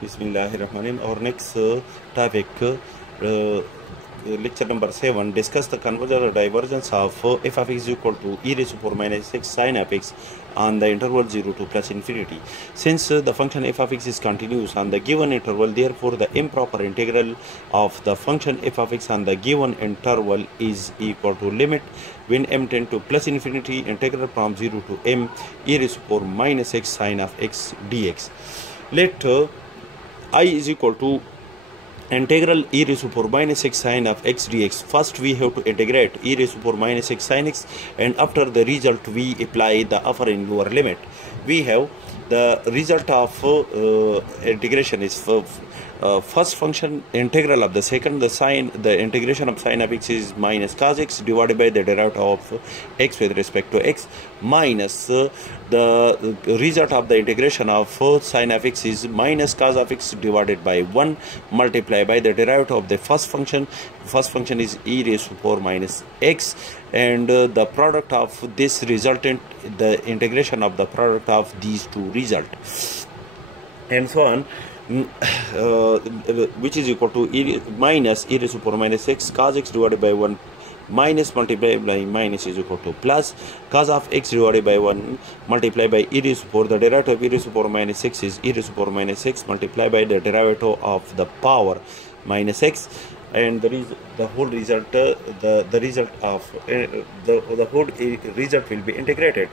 Bismillahirrahmanirrahim. Our next topic, lecture number 7, discuss the convergence or divergence of f of x is equal to e raised to power minus x sin of x on the interval 0 to plus infinity. Since the function f of x is continuous on the given interval, therefore the improper integral of the function f of x on the given interval is equal to limit when m tend to plus infinity integral from 0 to m e raised to power minus x sin of x dx. Let I is equal to integral e raised to power minus x sin of x dx. First we have to integrate e raised to power minus x sin x, and after the result we apply the upper and lower limit. We have the result of integration is first function integral of the second, the integration of sin of x is minus cos x divided by the derivative of x with respect to x, minus the result of the integration of sin of x is minus cos of x divided by 1 multiplied by the derivative of the first function. First function is e raised to power minus x, and the product of this resultant, the integration of the product of these two results, and so on, which is equal to minus e raised to power minus x cos x divided by 1 minus multiplied by minus is equal to plus cos of x divided by 1 multiplied by e raised to power, the derivative of e raised to power minus x is e raised to power minus x multiplied by the derivative of the power minus x, and there is the whole result, the result of the whole result will be integrated.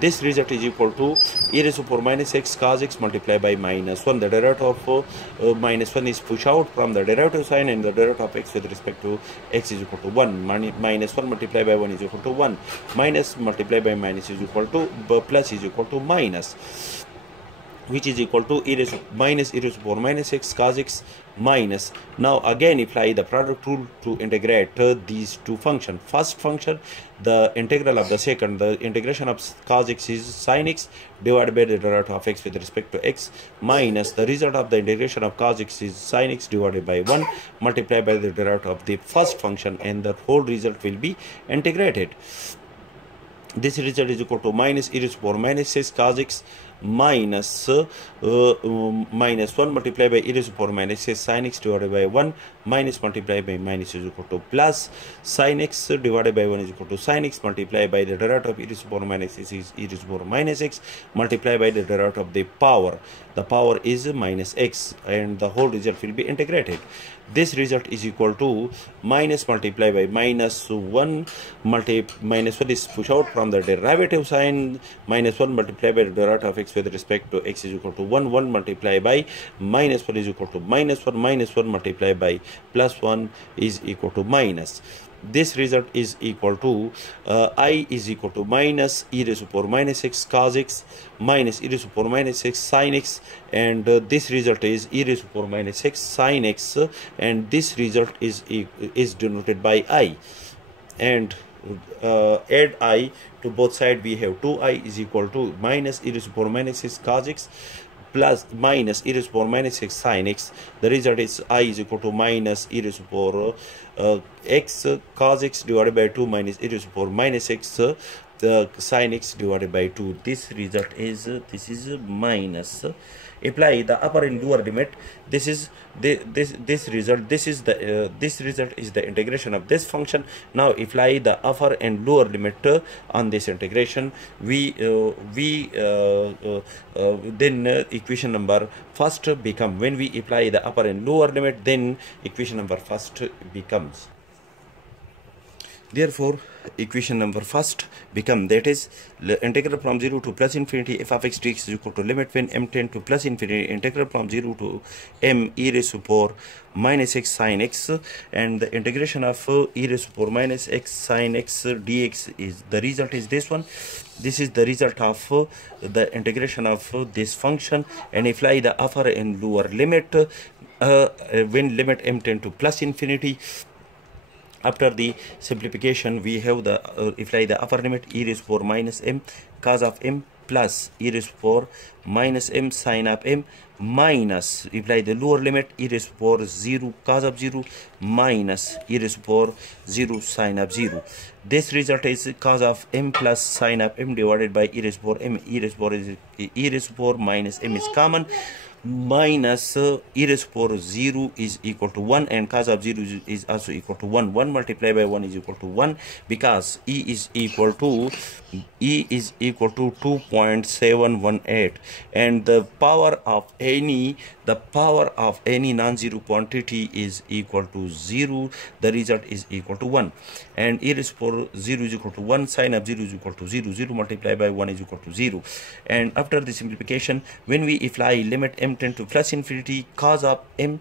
This result is equal to e raised to power minus x cos x multiplied by minus 1. The derivative of minus 1 is pushed out from the derivative sign, and the derivative of x with respect to x is equal to 1. Minus 1 multiplied by 1 is equal to 1. Minus multiplied by minus is equal to plus is equal to minus, which is equal to e raised to minus e raised to power minus x cos x minus. Now again apply the product rule to integrate these two functions. First function, the integral of the second, the integration of cos x is sin x divided by the derivative of x with respect to x, minus the result of the integration of cos x is sin x divided by 1 multiplied by the derivative of the first function, and the whole result will be integrated. This result is equal to minus e raised to power minus x cos x minus minus 1 multiplied by e raised to power minus x sin x divided by 1 minus multiplied by minus is equal to plus sin x divided by 1 is equal to sin x multiplied by the derivative of e raised to power minus x is e raised to power minus x multiplied by the derivative of the power. The power is minus x, and the whole result will be integrated. This result is equal to minus multiplied by minus 1 minus 1 is pushed out from the derivative sign, minus 1 multiplied by the derivative of x with respect to x is equal to 1 multiplied by minus 1 is equal to minus 1 multiplied by plus 1 is equal to minus. This result is equal to I is equal to minus e raised to power minus x cos x minus e raised to power minus x sin x, and this result is e raised to power minus x sin x, and this result is denoted by I, and add I to both sides. We have 2i is equal to minus e raised to power minus x cos x plus minus e raised to power minus x sin x. The result is I is equal to minus e raised to power x cos x divided by 2 minus e raised to power minus x sin x divided by 2. This result is minus. Apply the upper and lower limit. This is this result. This result is the integration of this function. Now apply the upper and lower limit on this integration. Then equation number first become, when we apply the upper and lower limit, then equation number first becomes. Therefore, equation number first become, that is, integral from 0 to plus infinity f of x dx is equal to limit when m tend to plus infinity integral from 0 to m e raised to power minus x sin x, and the integration of e raised to power minus x sin x dx is the result is this one. This is the result of the integration of this function, and apply the upper and lower limit when limit m tend to plus infinity. After the simplification, we have the apply the upper limit e raised to power minus m cos of m plus e raised to power minus m sin of m minus apply the lower limit e raised to power 0 cos of 0 minus e raised to power 0 sin of 0. This result is cos of m plus sin of m divided by e raised to power m. E raised to power minus m is common. minus e raised to power 0 is equal to 1, and cos of 0 is also equal to 1. 1 multiplied by 1 is equal to 1, because e is equal to 2.718, and the power of any non-zero quantity is equal to 0. The result is equal to 1, and e raised to power 0 is equal to 1. Sine of 0 is equal to 0. 0 multiplied by 1 is equal to 0. And after the simplification, when we apply limit m tend to plus infinity, cos of m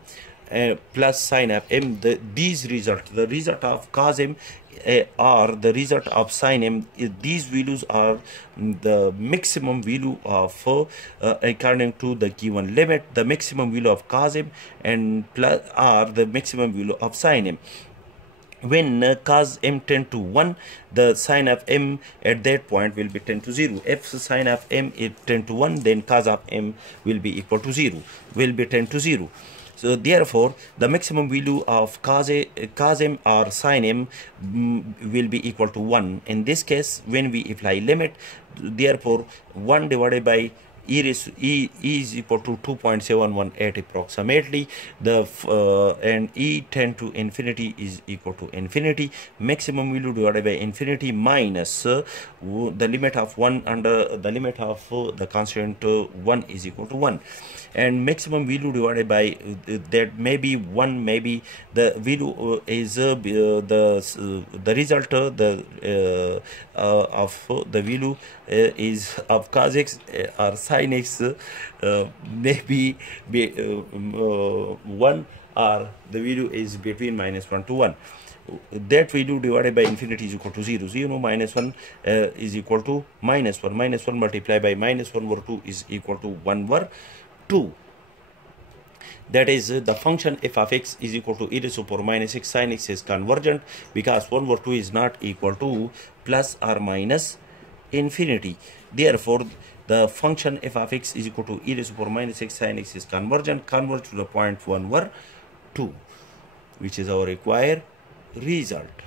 plus sine of m, the result of cos m or the result of sine m, these values are the maximum value of according to the given limit, the maximum value of cos m and plus are the maximum value of sine m. When cos m tend to 1, the sine of m at that point will be tend to 0. If sine of m is tend to 1, then cos of m will be equal to 0, will be tend to 0. So therefore, the maximum value of cos m or sine m will be equal to 1. In this case, when we apply limit, therefore 1 divided by e is equal to 2.718 approximately. And e tend to infinity is equal to infinity. Maximum value divided by infinity minus the limit of 1 under the limit of the constant 1 is equal to 1, and maximum value divided by that may be 1, maybe the value is the result of the value is of cos x or sin x maybe be 1, or the value is between -1 to 1. That value divided by infinity is equal to 0. So you know -1 is equal to -1. -1 multiplied by -1 over 2 is equal to 1 over 2. That is, the function f of x is equal to e raised to power -x sin x is convergent, because 1 over 2 is not equal to plus or minus infinity. Therefore, the function f of x is equal to e raised to power -x sin x is convergent, converge to the point 1 over 2, which is our required result.